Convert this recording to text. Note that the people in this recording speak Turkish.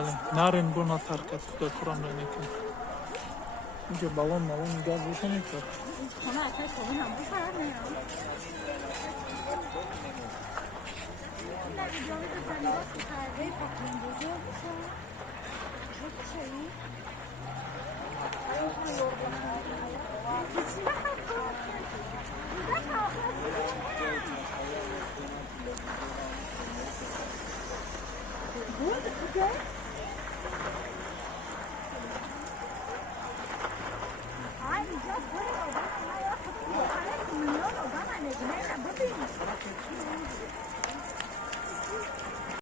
بله نرین بونا ترکت ده کران رنیکن اینجا بالون گاز بوشه نیتر Ama ateş olun ama bu kadar ne ya? Bunlar videomuzda sen de kahveyi patlayınca bu şu an çok şey.